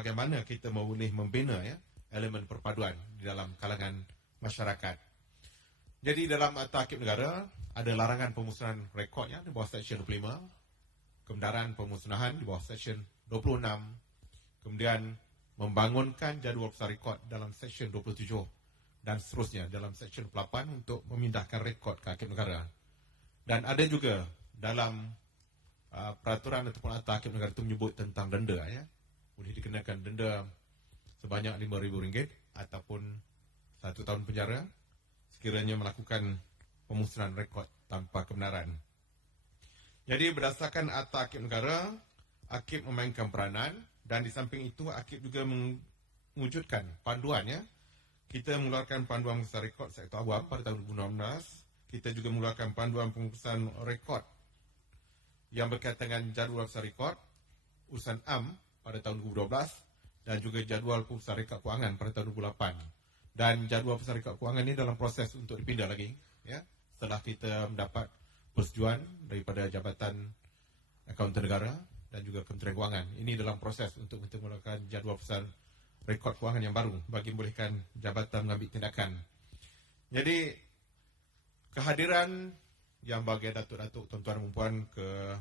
bagaimana kita boleh membina elemen perpaduan di dalam kalangan masyarakat. Jadi dalam Akta Akib Negara ada larangan pemusnahan rekodnya di bawah Seksyen 25, kebenaran pemusnahan di bawah Seksyen 26, kemudian membangunkan jadual besar rekod dalam Seksyen 27 dan seterusnya dalam Seksyen 8 untuk memindahkan rekod ke Akib Negara. Dan ada juga dalam peraturan ataupun Akta Akib Negara itu menyebut tentang denda boleh dikenakan denda sebanyak RM5,000 ataupun 1 tahun penjara sekiranya melakukan pemusnahan rekod tanpa kebenaran. Jadi berdasarkan Akta Akib Negara, Akib memainkan peranan dan di samping itu Akib juga mewujudkan panduan Kita mengeluarkan panduan besar rekod sektor awam pada tahun 2016. Kita juga mengeluarkan panduan pengurusan rekod yang berkaitan dengan jadual besar rekod urusan AM pada tahun 2012 dan juga jadual pengurusan rekod kewangan pada tahun 2008. Dan jadual besar rekod kewangan ini dalam proses untuk dipindah lagi setelah kita mendapat persetujuan daripada Jabatan Akauntan Negara dan juga Kementerian Kewangan. Ini dalam proses untuk kita melakukan jadual besar rekod kewangan yang baru bagi membolehkan jabatan mengambil tindakan. Jadi kehadiran yang bagi datuk-datuk, tuan-tuan dan puan ke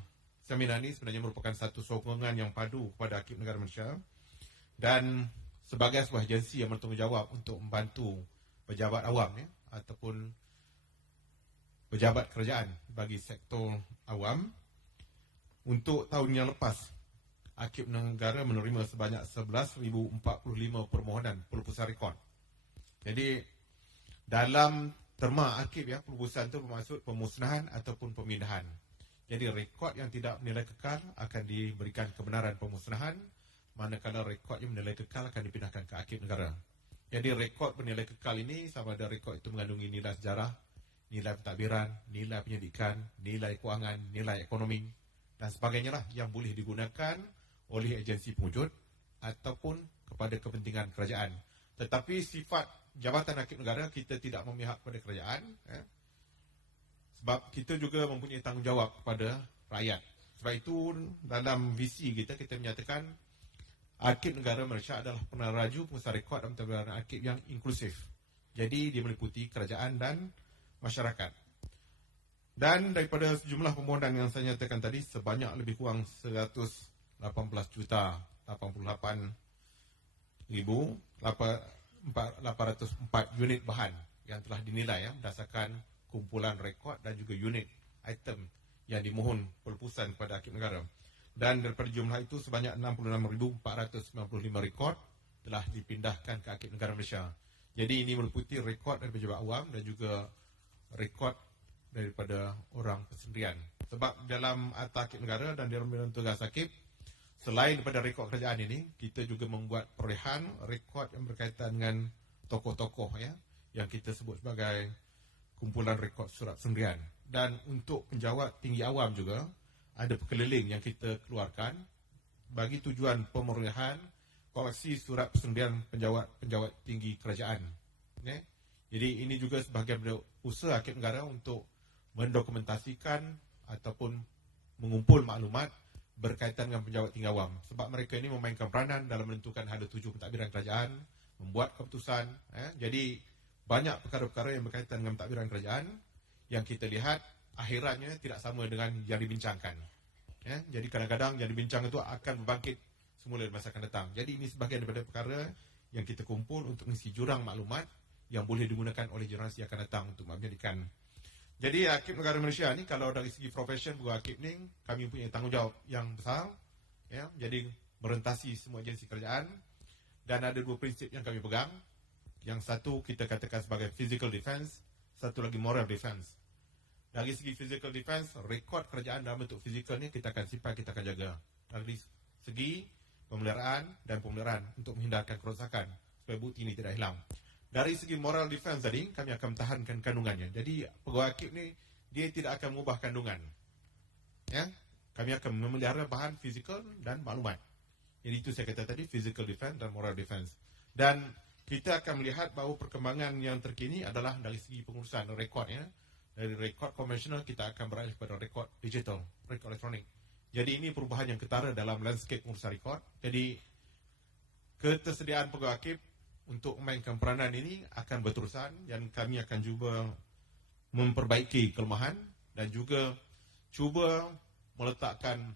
seminar ini sebenarnya merupakan satu sokongan yang padu kepada Akib Negara Malaysia dan sebagai sebuah agensi yang bertanggungjawab untuk membantu pejabat awam ataupun pejabat kerajaan bagi sektor awam. Untuk tahun yang lepas, Akib Negara menerima sebanyak 11,045 permohonan pelubusan rekod. Jadi dalam terma Akib pelubusan itu bermaksud pemusnahan ataupun pemindahan. Jadi rekod yang tidak bernilai kekal akan diberikan kebenaran pemusnahan, manakala rekod yang bernilai kekal akan dipindahkan ke Akib Negara. Jadi rekod bernilai kekal ini sama ada rekod itu mengandungi nilai sejarah, nilai pentadbiran, nilai penyidikan, nilai kewangan, nilai ekonomi dan sebagainya lah yang boleh digunakan oleh agensi penwujud ataupun kepada kepentingan kerajaan. Tetapi sifat Jabatan Akib Negara kita tidak memihak kepada kerajaan sebab kita juga mempunyai tanggungjawab kepada rakyat. Sebab itu dalam visi kita menyatakan Akib Negara Malaysia adalah peneraju pengurusan rekod dan pentadbiran akib yang inklusif. Jadi dia meliputi kerajaan dan masyarakat. Dan daripada sejumlah permohonan yang saya nyatakan tadi, sebanyak lebih kurang 118,88,804 unit bahan yang telah dinilai berdasarkan kumpulan rekod dan juga unit item yang dimohon pelubusan kepada Akib Negara. Dan daripada jumlah itu sebanyak 66,495 rekod telah dipindahkan ke Akib Negara Malaysia. Jadi ini meliputi rekod daripada pejabat awam dan juga rekod daripada orang persendirian. Sebab dalam Akta Akib Negara dan dalam Bidang Tugas Akib, selain daripada rekod kerajaan ini, kita juga membuat perolehan rekod yang berkaitan dengan tokoh-tokoh yang kita sebut sebagai kumpulan rekod surat persendirian. Dan untuk penjawat tinggi awam juga ada pekeliling yang kita keluarkan bagi tujuan pemerolehan koleksi surat persendirian penjawat tinggi kerajaan. Jadi ini juga sebahagian dari usaha Akib Negara untuk mendokumentasikan ataupun mengumpul maklumat berkaitan dengan penjawat tinggi awam. Sebab mereka ini memainkan peranan dalam menentukan ada 7 pentadbiran kerajaan, membuat keputusan. Jadi banyak perkara-perkara yang berkaitan dengan pentadbiran kerajaan yang kita lihat akhirannya tidak sama dengan yang dibincangkan. Jadi kadang-kadang yang dibincang itu akan berbangkit semula di masa akan datang. Jadi ini sebahagian daripada perkara yang kita kumpul untuk mengisi jurang maklumat yang boleh digunakan oleh generasi yang akan datang untuk menjadikan. Jadi Akib Negara Malaysia ni kalau dari segi profesion buat Akib ni, kami punya tanggungjawab yang besar. Jadi merentasi semua agensi kerajaan dan ada 2 prinsip yang kami pegang. Yang satu kita katakan sebagai physical defense, satu lagi moral defense. Dari segi physical defense, rekod kerajaan dalam bentuk fizikal ni kita akan simpan, kita akan jaga. Dari segi pemeliharaan dan pemeliharaan untuk menghindarkan kerosakan supaya bukti ini tidak hilang. Dari segi moral defense tadi, kami akan mempertahankan kandungannya. Jadi pegawai Akib ni dia tidak akan mengubah kandungan. Kami akan memelihara bahan fizikal dan maklumat. Jadi itu saya kata tadi, physical defense dan moral defense. Dan kita akan melihat bahawa perkembangan yang terkini adalah dari segi pengurusan rekod. Dari rekod konvensional kita akan beralih kepada rekod digital, rekod elektronik. Jadi ini perubahan yang ketara dalam landscape pengurusan rekod. Jadi ketersediaan pegawai akib untuk memainkan peranan ini akan berterusan dan kami akan cuba memperbaiki kelemahan dan juga cuba meletakkan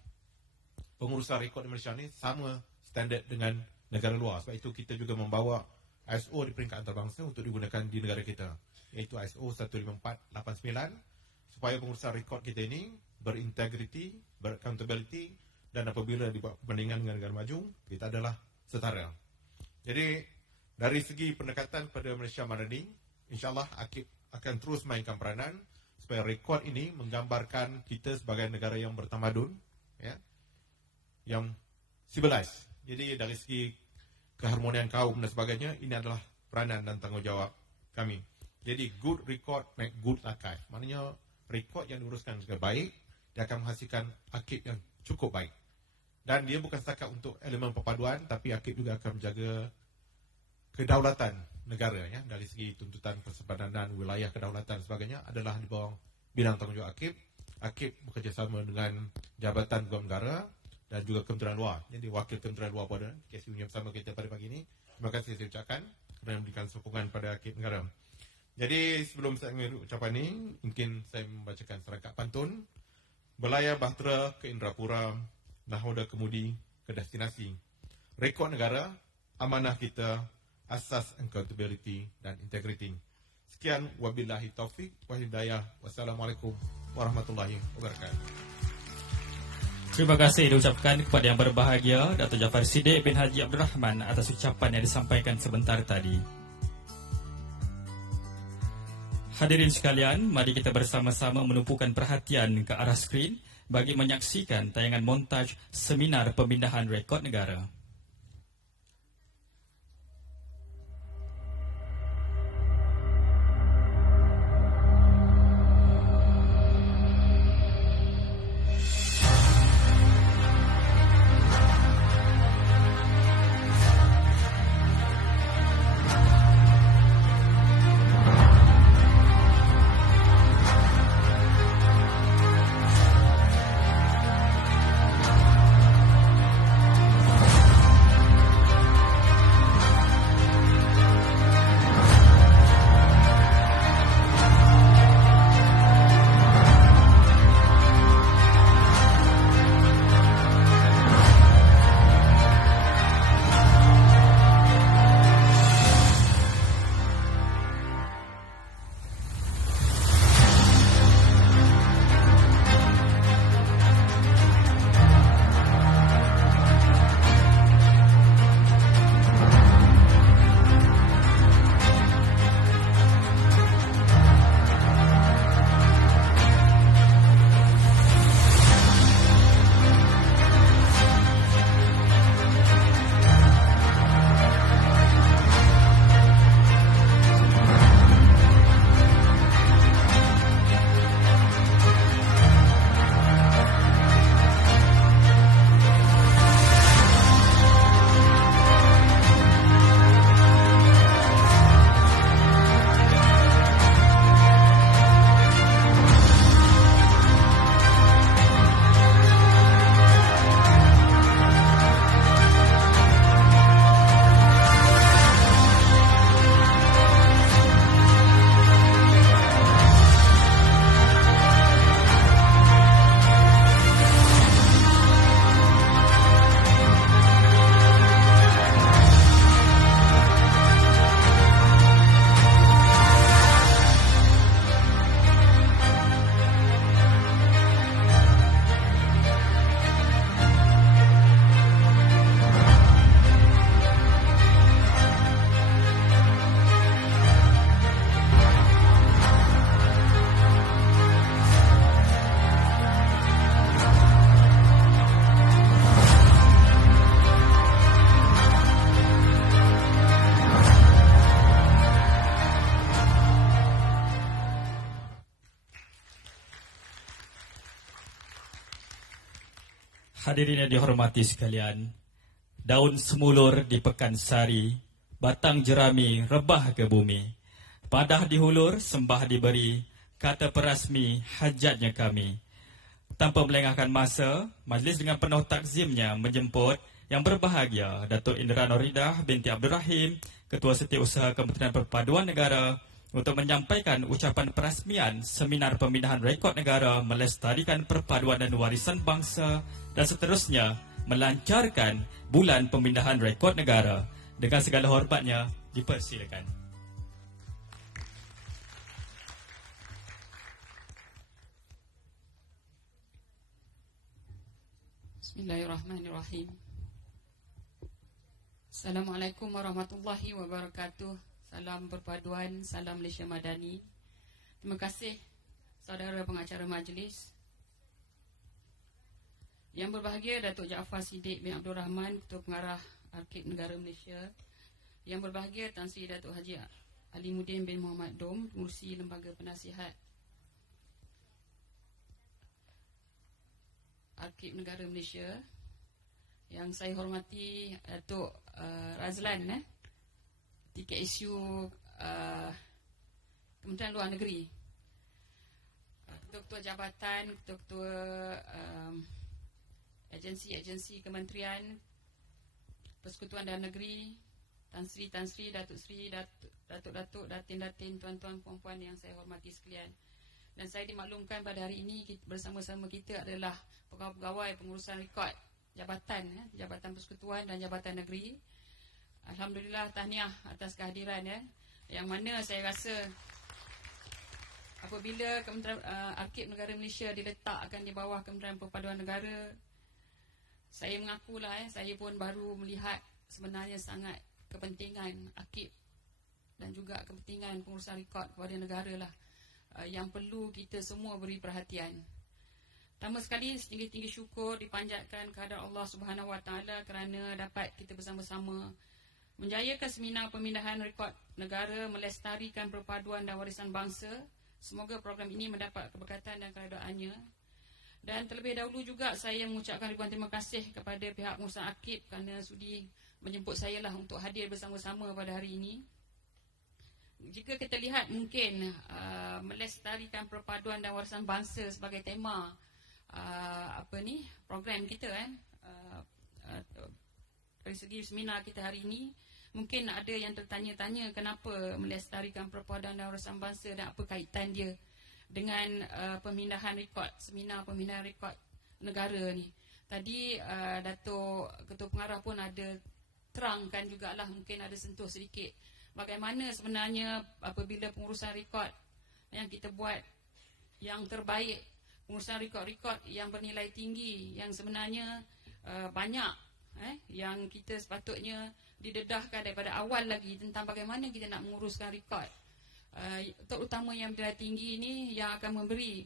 pengurusan rekod di Malaysia ini sama standard dengan negara luar. Sebab itu kita juga membawa ISO di peringkat antarabangsa untuk digunakan di negara kita, iaitu ISO 15489, supaya pengurusan rekod kita ini berintegriti, beraccountability, dan apabila dibuat perbandingan dengan negara maju, kita adalah setara. Jadi dari segi pendekatan pada Malaysia Madani, insyaAllah akib akan terus mainkan peranan supaya rekod ini menggambarkan kita sebagai negara yang bertamadun, ya, yang civilized. Jadi dari segi keharmonian kaum dan sebagainya, ini adalah peranan dan tanggungjawab kami. Jadi good record make good archive. Maknanya rekod yang diuruskan dengan baik, dia akan menghasilkan akib yang cukup baik. Dan dia bukan setakat untuk elemen perpaduan, tapi akib juga akan menjaga kedaulatan negara, ya, dari segi tuntutan persempadanan wilayah kedaulatan dan sebagainya adalah di bawah bidang tanggungjawab akib. Akib bekerjasama dengan Jabatan Guam Negara dan juga Kementerian Luar. Jadi wakil Kementerian Luar pada KSU yang bersama kita pada pagi ini. Terima kasih saya ucapkan kerana memberikan sokongan pada akib negara. Jadi sebelum saya mengakhiri ucapan ini, mungkin saya membacakan serangkap pantun. Belayar bahtera ke Indrapura, nahoda kemudi ke destinasi. Rekod negara, amanah kita, asas accountability dan integrity. Sekian, wabillahi taufik wa hidayah. Wassalamualaikum warahmatullahi wabarakatuh. Terima kasih diucapkan kepada yang berbahagia Dato' Jaafar Siddiq bin Haji Abdul Rahman atas ucapan yang disampaikan sebentar tadi. Hadirin sekalian, mari kita bersama-sama menumpukan perhatian ke arah skrin bagi menyaksikan tayangan montaj seminar pemindahan rekod negara. Hadirin yang dihormati sekalian, daun semulur di Pekansari, batang jerami rebah ke bumi. Padah dihulur, sembah diberi, kata perasmi hajatnya kami. Tanpa melengahkan masa, majlis dengan penuh takzimnya menjemput Yang berbahagia Datuk Indra Noridah binti Abdul Rahim, Ketua Setiausaha Kementerian Perpaduan Negara, untuk menyampaikan ucapan perasmian Seminar Pemindahan Rekod Negara Melestarikan Perpaduan dan Warisan Bangsa dan seterusnya melancarkan Bulan Pemindahan Rekod Negara. Dengan segala hormatnya, dipersilakan. Bismillahirrahmanirrahim. Assalamualaikum warahmatullahi wabarakatuh. Salam perpaduan, salam Malaysia Madani. Terima kasih saudara pengacara majlis. Yang berbahagia Datuk Jaafar Siddiq bin Abdul Rahman, Ketua Pengarah Arkib Negara Malaysia. Yang berbahagia Tan Sri Datuk Haji Alimuddin bin Muhammad Dom, Pengurusi Lembaga Penasihat Arkib Negara Malaysia. Yang saya hormati Datuk Razlan, TKSU Kementerian Luar Negeri, ketua-ketua jabatan, ketua-ketua agensi-agensi kementerian, Persekutuan Dalam Negeri, Tan Sri, Datuk Sri, Datuk-datuk, datin-datin, tuan-tuan, puan-puan yang saya hormati sekalian. Dan saya dimaklumkan pada hari ini bersama-sama kita adalah pegawai-pegawai pengurusan rekod jabatan, Jabatan Persekutuan dan Jabatan Negeri. Alhamdulillah, tahniah atas kehadiran, yang mana saya rasa apabila Kementerian Arkib Negara Malaysia diletakkan di bawah Kementerian Perpaduan Negara, saya mengakulah saya pun baru melihat sebenarnya sangat kepentingan arkib dan juga kepentingan pengurusan rekod kepada negara lah yang perlu kita semua beri perhatian. Pertama sekali, setinggi-tinggi syukur dipanjatkan kepada Allah Subhanahu Wa Taala kerana dapat kita bersama-sama menjayakan Seminar Pemindahan Rekod Negara Melestarikan Perpaduan dan Warisan Bangsa. Semoga program ini mendapat keberkatan dan keredaannya. Dan terlebih dahulu juga saya mengucapkan ribuan terima kasih kepada pihak pengurusan arkib kerana sudi menjemput saya lah untuk hadir bersama-sama pada hari ini. Jika kita lihat mungkin melestarikan perpaduan dan warisan bangsa sebagai tema program kita dari segi seminar kita hari ini, mungkin ada yang tertanya-tanya kenapa melestarikan perpaduan dan warisan bangsa dan apa kaitan dia dengan pemindahan rekod, Seminar Pemindahan Rekod Negara ni. Tadi Datuk Ketua Pengarah pun ada terangkan jugalah, mungkin ada sentuh sedikit bagaimana sebenarnya apabila pengurusan rekod yang kita buat yang terbaik, pengurusan rekod-rekod yang bernilai tinggi, yang sebenarnya banyak yang kita sepatutnya didedahkan daripada awal lagi tentang bagaimana kita nak menguruskan rekod, terutama yang bernilai tinggi ini, yang akan memberi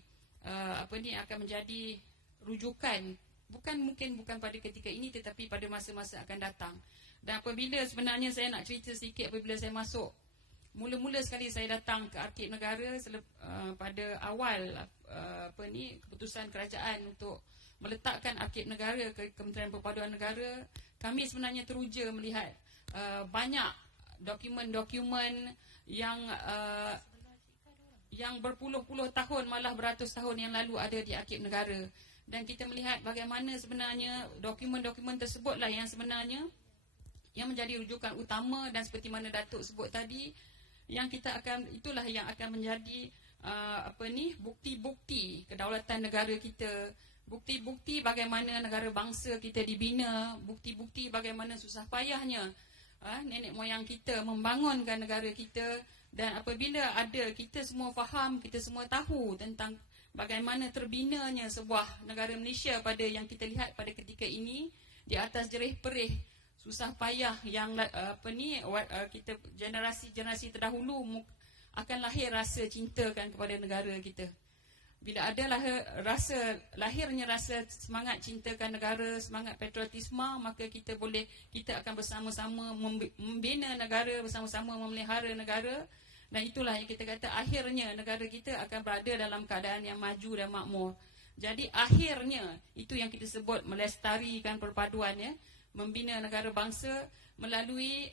akan menjadi rujukan bukan pada ketika ini tetapi pada masa-masa akan datang. Dan apabila sebenarnya saya nak cerita sedikit, apabila saya masuk mula-mula sekali saya datang ke Arkib Negara pada awal keputusan kerajaan untuk meletakkan Arkib Negara ke Kementerian Perpaduan Negara, kami sebenarnya teruja melihat banyak dokumen-dokumen yang berpuluh-puluh tahun, malah beratus tahun yang lalu ada di Arkib Negara. Dan kita melihat bagaimana sebenarnya dokumen-dokumen tersebutlah yang sebenarnya yang menjadi rujukan utama, dan seperti mana Datuk sebut tadi, itulah yang akan menjadi bukti-bukti kedaulatan negara kita, bukti-bukti bagaimana negara bangsa kita dibina, bukti-bukti bagaimana susah payahnya nenek moyang kita membangunkan negara kita. Dan apabila kita semua faham, kita semua tahu tentang bagaimana terbinanya sebuah negara Malaysia pada yang kita lihat pada ketika ini, di atas jerih perih susah payah yang kita generasi terdahulu akan lahir rasa cintakan kepada negara kita. Bila ada lahirnya rasa semangat cintakan negara, semangat patriotisme, maka kita akan bersama-sama membina negara, bersama-sama memelihara negara. Dan itulah yang kita kata akhirnya negara kita akan berada dalam keadaan yang maju dan makmur. Jadi akhirnya itu yang kita sebut melestarikan perpaduan, membina negara bangsa melalui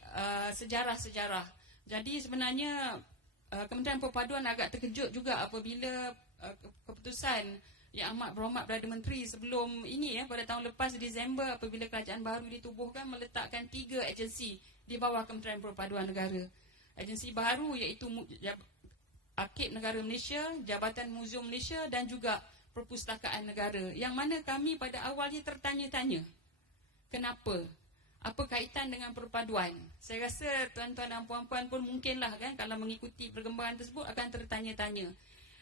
sejarah-sejarah. Jadi sebenarnya Kementerian Perpaduan agak terkejut juga apabila keputusan Yang amat berhormat Perdana Menteri sebelum ini pada tahun lepas Disember apabila kerajaan baru ditubuhkan meletakkan 3 agensi di bawah Kementerian Perpaduan Negara. Agensi baru iaitu Arkib Negara Malaysia, Jabatan Muzium Malaysia dan juga Perpustakaan Negara. Yang mana kami pada awalnya tertanya-tanya, kenapa? Apa kaitan dengan perpaduan? Saya rasa tuan-tuan dan puan-puan pun mungkinlah kan kalau mengikuti perkembangan tersebut akan tertanya-tanya.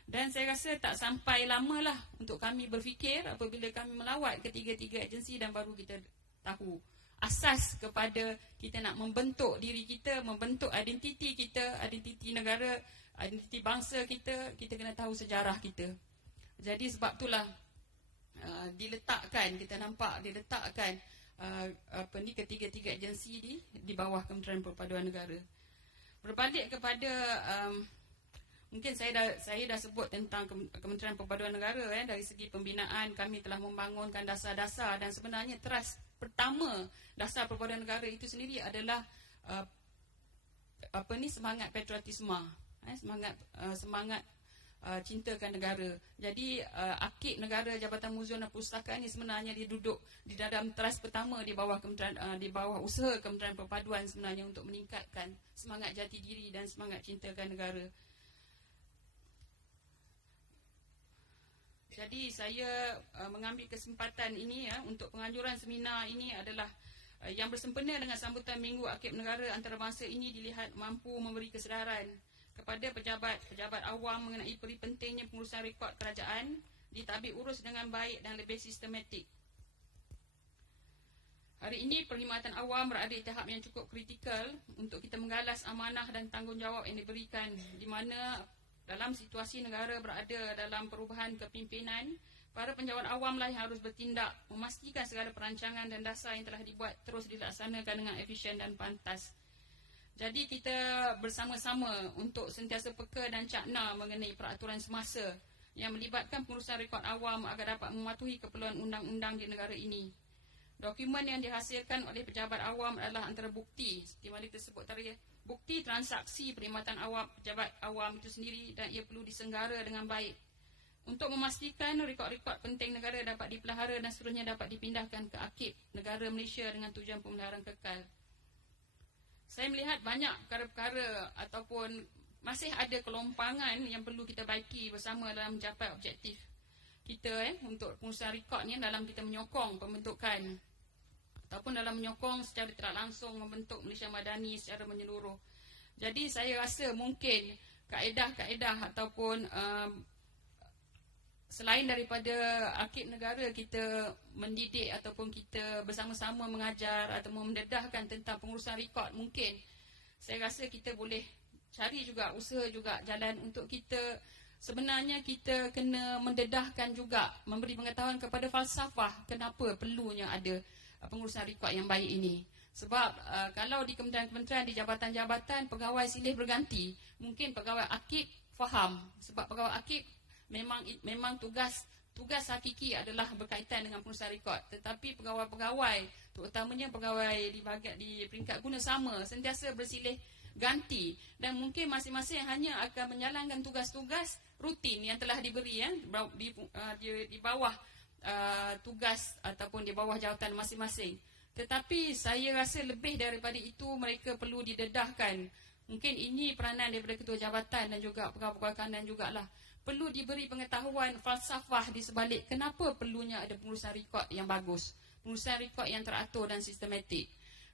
Dan saya rasa tak sampai lamalah untuk kami berfikir apabila kami melawat ketiga-tiga agensi dan baru kita tahu asas kepada kita nak membentuk diri kita, membentuk identiti kita, identiti negara, identiti bangsa kita, kita kena tahu sejarah kita. Jadi sebab itulah kita nampak diletakkan ketiga-tiga agensi di bawah Kementerian Perpaduan Negara. Berbalik kepada mungkin saya dah sebut tentang Kementerian Perpaduan Negara dari segi pembinaan kami telah membangunkan dasar-dasar dan sebenarnya teras pertama dasar perpaduan negara itu sendiri adalah semangat patriotisme, semangat cintakan negara. Jadi Arkib Negara, Jabatan Muzium dan Perpustakaan ini sebenarnya dia duduk di dalam teras pertama di bawah di bawah usaha Kementerian Perpaduan sebenarnya untuk meningkatkan semangat jati diri dan semangat cintakan negara. Jadi saya mengambil kesempatan ini untuk penganjuran seminar ini adalah yang bersempena dengan sambutan Minggu Arkib Negara Antarabangsa ini dilihat mampu memberi kesedaran kepada pejabat-pejabat awam mengenai peri pentingnya pengurusan rekod kerajaan ditadbir urus dengan baik dan lebih sistematik. Hari ini perkhidmatan awam berada di tahap yang cukup kritikal untuk kita menggalas amanah dan tanggungjawab yang diberikan, di mana dalam situasi negara berada dalam perubahan kepimpinan, para penjawat awamlah yang harus bertindak memastikan segala perancangan dan dasar yang telah dibuat terus dilaksanakan dengan efisien dan pantas. Jadi kita bersama-sama untuk sentiasa peka dan cakna mengenai peraturan semasa yang melibatkan pengurusan rekod awam agar dapat mematuhi keperluan undang-undang di negara ini. Dokumen yang dihasilkan oleh pejabat awam adalah antara bukti, seperti mana kita sebut tadi, bukti transaksi perkhidmatan awam pejabat awam itu sendiri dan ia perlu disenggara dengan baik untuk memastikan rekod-rekod penting negara dapat dipelihara dan seterusnya dapat dipindahkan ke Arkib Negara Malaysia dengan tujuan pemeliharaan kekal. Saya melihat banyak perkara-perkara ataupun masih ada kelompangan yang perlu kita baiki bersama dalam mencapai objektif kita untuk pengurusan rekod ni dalam kita menyokong pembentukan ataupun dalam menyokong secara tidak langsung membentuk Malaysia Madani secara menyeluruh. Jadi saya rasa mungkin kaedah-kaedah ataupun selain daripada Arkib Negara kita mendidik ataupun kita bersama-sama mengajar atau mendedahkan tentang pengurusan rekod, mungkin saya rasa kita boleh cari juga usaha juga jalan untuk kita sebenarnya kita kena mendedahkan juga memberi pengetahuan kepada falsafah kenapa perlunya ada pengurusan rekod yang baik ini. Sebab kalau di kementerian-kementerian, di jabatan-jabatan pegawai silih berganti, mungkin pegawai Arkib faham sebab pegawai Arkib memang tugas hakiki adalah berkaitan dengan pengurusan rekod, tetapi pegawai-pegawai terutamanya pegawai di peringkat guna sama sentiasa bersilih ganti dan mungkin masing-masing hanya akan menjalankan tugas-tugas rutin yang telah diberi di bawah tugas ataupun di bawah jawatan masing-masing. Tetapi saya rasa lebih daripada itu mereka perlu didedahkan. Mungkin ini peranan daripada ketua jabatan dan juga pegawai-pegawai kanan jugalah. Perlu diberi pengetahuan falsafah di sebalik kenapa perlunya ada pengurusan rekod yang bagus, pengurusan rekod yang teratur dan sistematik.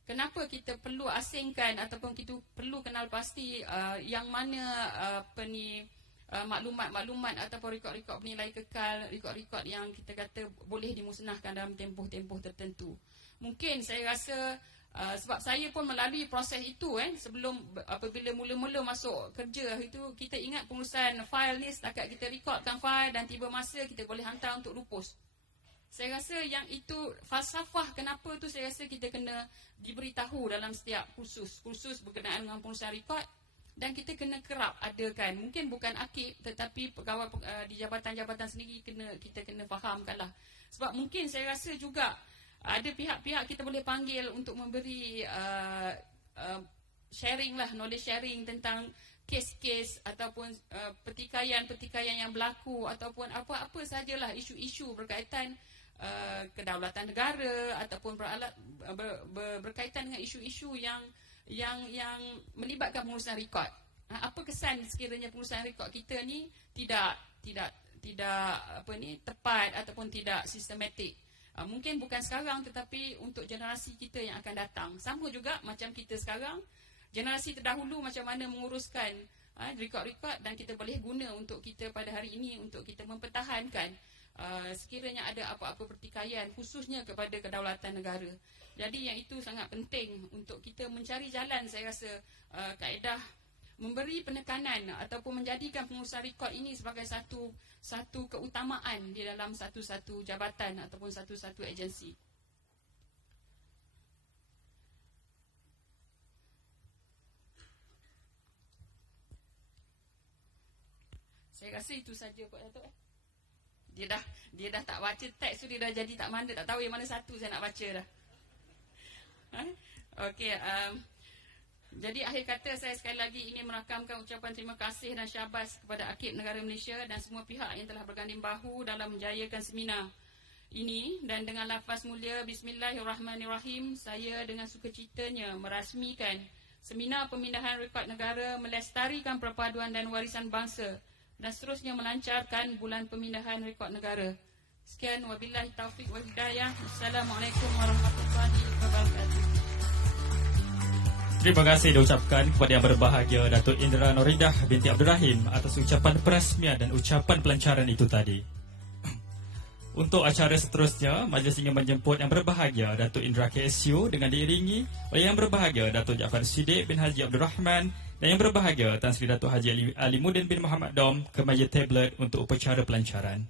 Kenapa kita perlu asingkan ataupun kita perlu kenal pasti yang mana maklumat-maklumat ataupun rekod-rekod bernilai kekal, rekod-rekod yang kita kata boleh dimusnahkan dalam tempoh-tempoh tertentu. Mungkin saya rasa sebab saya pun melalui proses itu sebelum apabila mula-mula masuk kerja itu, kita ingat pengurusan fail ni setakat kita rekodkan fail dan tiba masa kita boleh hantar untuk lupus. Saya rasa yang itu falsafah kenapa tu saya rasa kita kena diberitahu dalam setiap kursus berkenaan dengan pengurusan rekod. Dan kita kena kerap adakan, mungkin bukan Arkib tetapi pegawai di jabatan-jabatan sendiri kita kena fahamkanlah. Sebab mungkin saya rasa juga ada pihak-pihak kita boleh panggil untuk memberi sharing lah, knowledge sharing tentang kes-kes ataupun pertikaian-pertikaian yang berlaku ataupun apa-apa sajalah isu-isu berkaitan kedaulatan negara ataupun berkaitan dengan isu-isu yang melibatkan pengurusan rekod. Apa kesan sekiranya pengurusan rekod kita ni tidak tepat ataupun tidak sistematik. Mungkin bukan sekarang tetapi untuk generasi kita yang akan datang. Sama juga macam kita sekarang, generasi terdahulu macam mana menguruskan rekod-rekod dan kita boleh guna untuk kita pada hari ini untuk kita mempertahankan sekiranya ada apa-apa pertikaian khususnya kepada kedaulatan negara. Jadi yang itu sangat penting untuk kita mencari jalan, saya rasa kaedah memberi penekanan ataupun menjadikan pengurusan rekod ini sebagai satu keutamaan di dalam satu-satu jabatan ataupun satu-satu agensi. Saya rasa itu saja Pak Datuk. Dia dah tak baca teks tu, dia dah jadi tak mandek, tak tahu yang mana satu saya nak baca dah. Okey, jadi akhir kata saya sekali lagi ingin merakamkan ucapan terima kasih dan syabas kepada Akib Negara Malaysia dan semua pihak yang telah berganding bahu dalam menjayakan seminar ini. Dan dengan lafaz mulia Bismillahirrahmanirrahim, saya dengan sukacitanya merasmikan seminar pemindahan rekod negara melestarikan perpaduan dan warisan bangsa dan seterusnya melancarkan bulan pemindahan rekod negara. Sekian, wabillahi taufiq wal hidayah. Assalamualaikum warahmatullahi wabarakatuh. Terima kasih diucapkan kepada yang berbahagia Datuk Indra Noridah binti Abdul Rahim atas ucapan perasmian dan ucapan pelancaran itu tadi. Untuk acara seterusnya, majlis ingin menjemput yang berbahagia Datuk Indra KSU dengan diiringi oleh yang berbahagia Datuk Jaafar Siddiq bin Haji Abdul Rahman dan yang berbahagia Tan Sri Datuk Haji Alimuddin bin Muhammad Dom ke meja tablet untuk upacara pelancaran.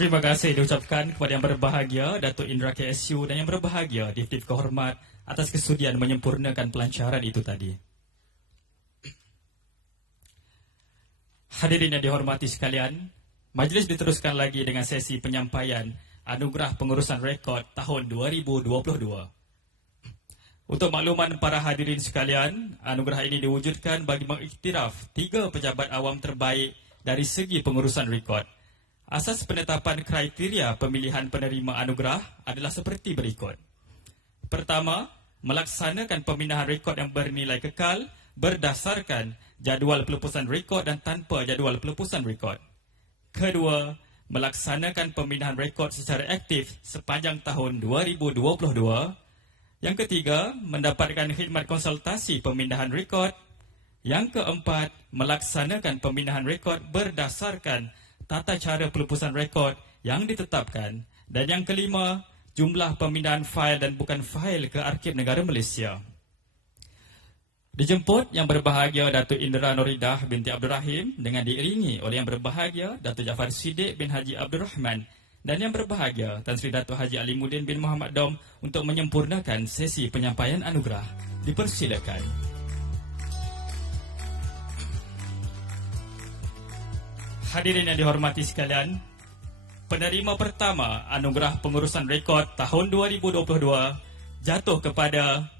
Terima kasih diucapkan kepada yang berbahagia Datuk Indra KSU dan yang berbahagia Dif-Dif Kehormat atas kesudian menyempurnakan pelancaran itu tadi. Hadirin yang dihormati sekalian, majlis diteruskan lagi dengan sesi penyampaian Anugerah Pengurusan Rekod tahun 2022. Untuk makluman para hadirin sekalian, anugerah ini diwujudkan bagi mengiktiraf 3 pejabat awam terbaik dari segi pengurusan rekod. Asas penetapan kriteria pemilihan penerima anugerah adalah seperti berikut. Pertama, melaksanakan pemindahan rekod yang bernilai kekal berdasarkan jadual pelepasan rekod dan tanpa jadual pelepasan rekod. Kedua, melaksanakan pemindahan rekod secara aktif sepanjang tahun 2022. Yang ketiga, mendapatkan khidmat konsultasi pemindahan rekod. Yang keempat, melaksanakan pemindahan rekod berdasarkan tata cara pelepasan rekod yang ditetapkan. Dan yang kelima, jumlah pemindahan fail dan bukan fail ke Arkib Negara Malaysia. Dijemput yang berbahagia Datuk Indra Noridah binti Abdul Rahim dengan diiringi oleh yang berbahagia Datuk Jaafar Siddiq bin Haji Abdul Rahman dan yang berbahagia Tan Sri Datuk Haji Alimuddin bin Muhammad Dom untuk menyempurnakan sesi penyampaian anugerah. Dipersilakan. Hadirin yang dihormati sekalian, penerima pertama Anugerah Pengurusan Rekod tahun 2022 jatuh kepada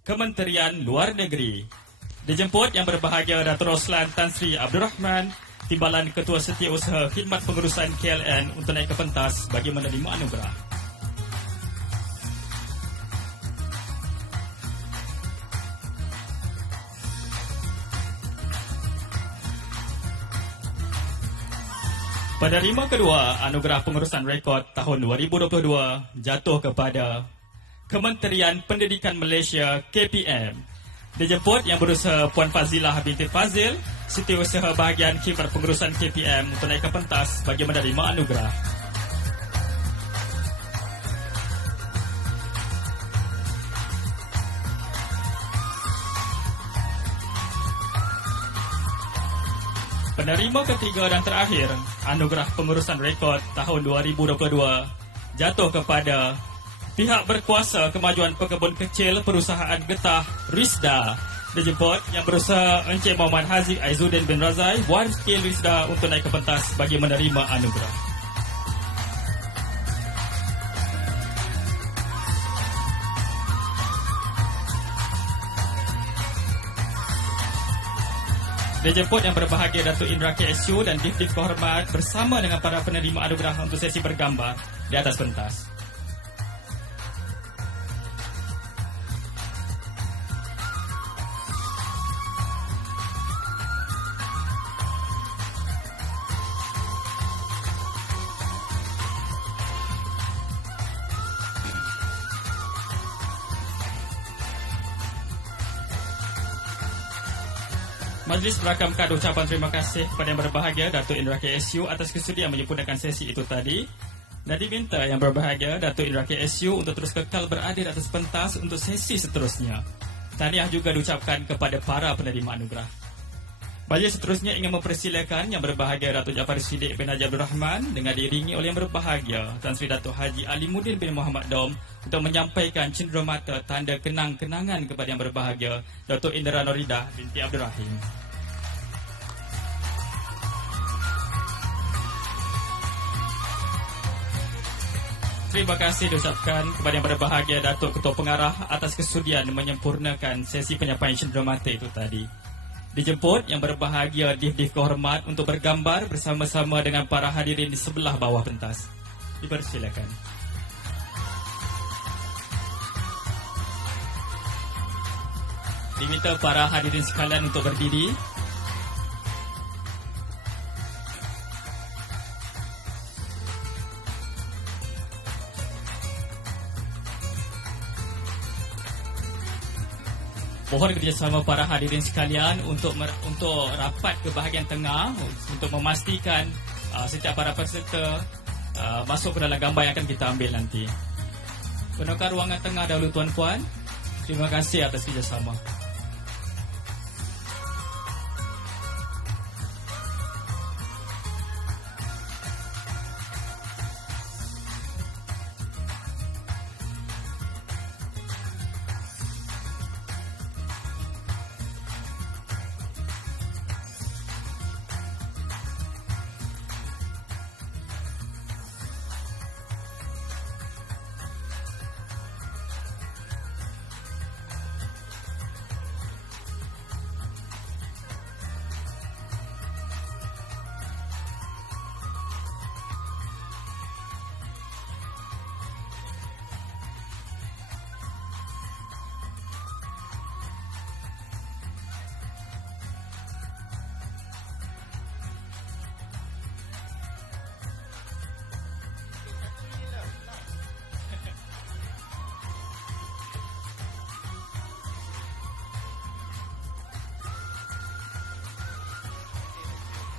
Kementerian Luar Negeri. Dijemput yang berbahagia Datuk Roslan Tan Sri Abdul Rahman Timbalan Ketua Setiausaha Khidmat Pengurusan KLN untuk naik ke pentas bagi menerima anugerah. Penerima kedua Anugerah Pengurusan Rekod tahun 2022 jatuh kepada Kementerian Pendidikan Malaysia KPM. Dijemput yang berusaha Puan Fazilah binti Fazil, Setiausaha Bahagian Khidmat Pengurusan KPM untuk naik ke pentas bagi menerima anugerah. Penerima ketiga dan terakhir Anugerah Pengurusan Rekod tahun 2022 jatuh kepada Pihak Berkuasa Kemajuan Pekebun Kecil Perusahaan Getah Risda. Dijemput yang berusaha Encik Muhammad Haziq Aizuddin bin Razai, Wakil Risda untuk naik ke pentas bagi menerima anugerah. Dijemput yang berbahagia Datuk Indra KSU dan Difdik Kehormat bersama dengan para penerima anugerah untuk sesi bergambar di atas pentas. Majlis merakamkan ucapan terima kasih kepada yang berbahagia Datuk Indra KSU atas kesudian menyempurnakan sesi itu tadi, dan diminta yang berbahagia Datuk Indra KSU untuk terus kekal berada di atas pentas untuk sesi seterusnya. Tahniah juga diucapkan kepada para penerima anugerah. Majlis seterusnya ingin mempersilakan yang berbahagia Datuk Jaafar Siddiq bin Haji Abdul Rahman dengan diiringi oleh yang berbahagia Tan Sri Datuk Haji Alimuddin bin Muhammad Dom untuk menyampaikan cenderamata tanda kenang-kenangan kepada yang berbahagia Datuk Indra Noridah binti Abdul Rahim. Terima kasih diucapkan kepada yang berbahagia Datuk Ketua Pengarah atas kesudian menyempurnakan sesi penyampaian cenderamata itu tadi. Dijemput yang berbahagia Difdik Kehormat untuk bergambar bersama-sama dengan para hadirin di sebelah bawah pentas. Dipersilakan. Diminta para hadirin sekalian untuk berdiri. Mohon kerjasama para hadirin sekalian untuk rapat ke bahagian tengah untuk memastikan setiap para peserta masuk ke dalam gambar yang akan kita ambil nanti. Penukar ruangan tengah dahulu tuan-puan. Terima kasih atas kerjasama.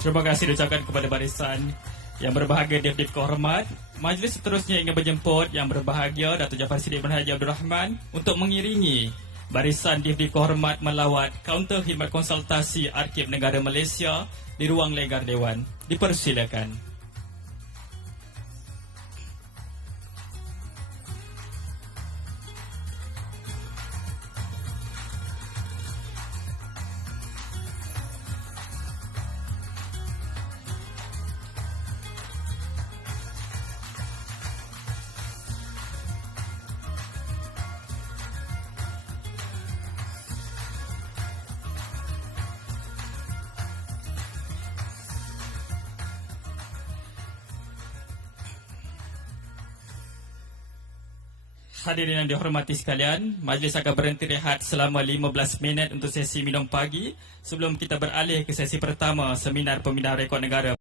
Terima kasih diucapkan kepada barisan yang berbahagia Difdik Kehormat. Majlis seterusnya ingin berjemput yang berbahagia Datuk Jaafar Siddiq bin Haji Abdul Rahman untuk mengiringi barisan Difdik Kehormat melawat kaunter khidmat konsultasi Arkib Negara Malaysia di ruang legar Dewan. Dipersilakan. Hadirin yang dihormati sekalian, majlis akan berhenti rehat selama 15 minit untuk sesi minum pagi sebelum kita beralih ke sesi pertama seminar pemindahan rekod negara.